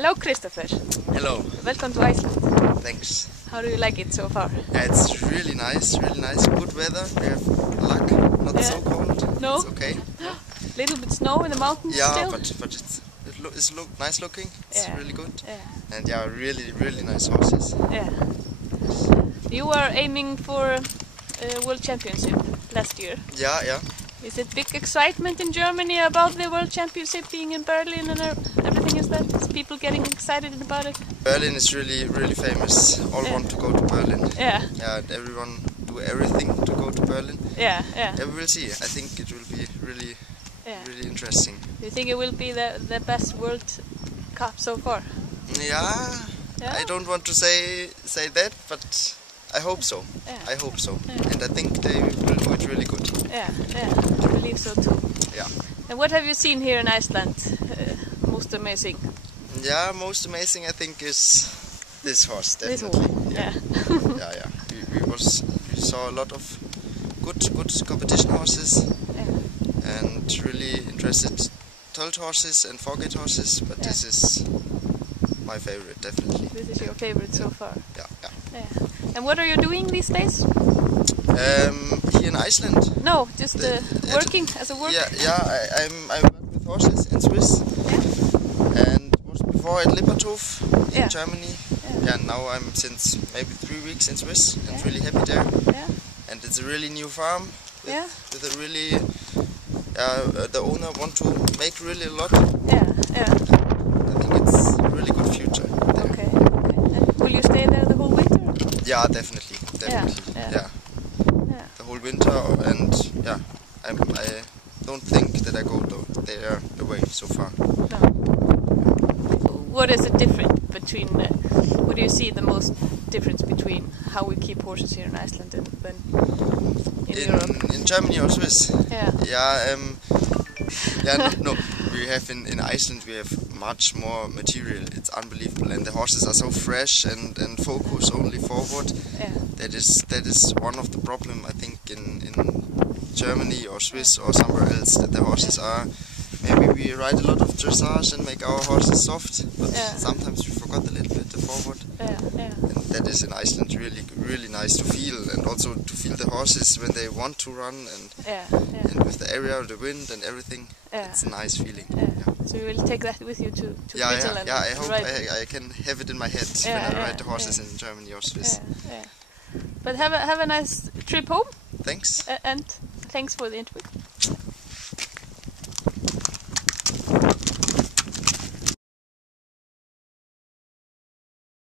Hello, Christopher. Hello. Welcome to Iceland. Thanks. How do you like it so far? It's really nice, really nice. Good weather. We have luck. Not so cold. No? It's okay. Little bit snow in the mountains still? but it's nice looking. It's really good. Yeah. And yeah, really nice horses. Yeah. You were aiming for World Championship last year. Yeah. Is it big excitement in Germany about the World Championship being in Berlin and everything? Is people getting excited about it? Berlin is really famous. All want to go to Berlin. Yeah. Yeah, and everyone do everything to go to Berlin. Yeah. We will see. I think it will be really interesting. Do you think it will be the best World Cup so far? Yeah. I don't want to say that, but I hope so. Yeah. I hope so. Yeah. And I think they will do it really good. Yeah, I believe so too. Yeah. And what have you seen here in Iceland most amazing? Yeah, most amazing I think is this horse, definitely. This one, yeah. Yeah. We saw a lot of good competition horses and really interested told horses and forget horses, but this is my favorite, definitely. This is your favorite so far? Yeah. And what are you doing these days? Here in Iceland? No, just working as a worker? Yeah, I work with horses in Swiss. Yeah. And was before at Lipperthof in Germany. Yeah. Now I'm since maybe 3 weeks in Swiss and really happy there. Yeah. And it's a really new farm with a really the owner want to make really a lot. Yeah. I think it's a really good future there. Okay. And will you stay there the whole winter? Yeah, definitely. Yeah. The whole winter, and I don't think that I go there away so far. No. What is the difference between? What do you see the most difference between how we keep horses here in Iceland and in Europe? In Germany or Swiss? Yeah. No. We have in Iceland we have much more material. It's unbelievable, and the horses are so fresh and focus only forward. Yeah. That is one of the problem I think in Germany or Swiss or somewhere else, that the horses are. Maybe we ride a lot of dressage and make our horses soft, but sometimes we forgot a little bit the forward. Yeah. And that is in Iceland really nice to feel, and also to feel the horses when they want to run and with the area, the wind and everything. It's a nice feeling. Yeah. So you will take that with you to Switzerland? Yeah. I hope I can have it in my head when I ride the horses in Germany or Swiss. Yeah. But have a nice trip home. Thanks. And thanks for the interview.